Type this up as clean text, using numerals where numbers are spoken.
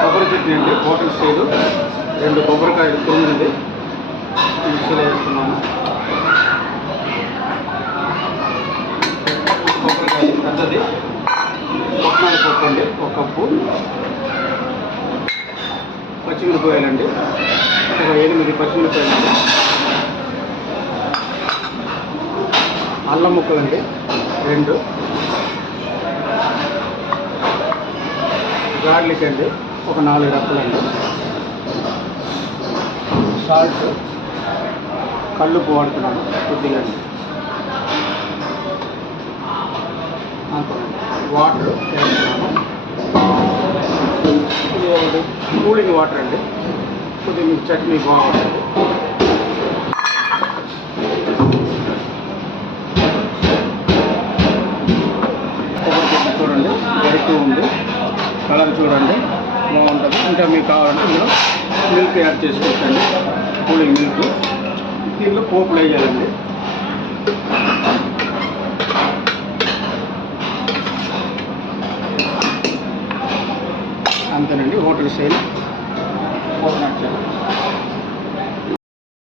కొబ్బరి చట్నీ అండి, hotel style. 2 కొబ్బరికాయలు తురిమింది మిక్సీలో వేస్తున్నాను. కొబ్బరికాయ పెద్దది, కొబ్బరి పప్పు అండి 1 కప్పు, పచ్చిమిరపకాయలండి ఒక 8 పచ్చిమిరపకాయలండి, అల్లం ముక్కలండి 2, గార్లిక్ అండి ఒక 4 రెక్కలండి, సాల్ట్, కల్లుప్పు వాడుతున్నాను కొద్దిగా అండి, వాటర్ వేస్తున్నాను. ఇది ఒకటి కూలింగ్ వాటర్ అండి, కొద్దిగా మీకు చట్నీ బాగుంటుంది. చూడండి గరిటూ ఉంది, కలర్ చూడండి బాగుంటుంది. ఇంకా మీకు కావాలంటే ఇందులో మిల్క్ యాడ్ చేసుకోవచ్చండి, కూలింగ్ మిల్క్. దీనిలో పోపులు వేయాలండి. అంతేనండి హోటల్ స్టైల్ కోకోనట్ చట్నీ.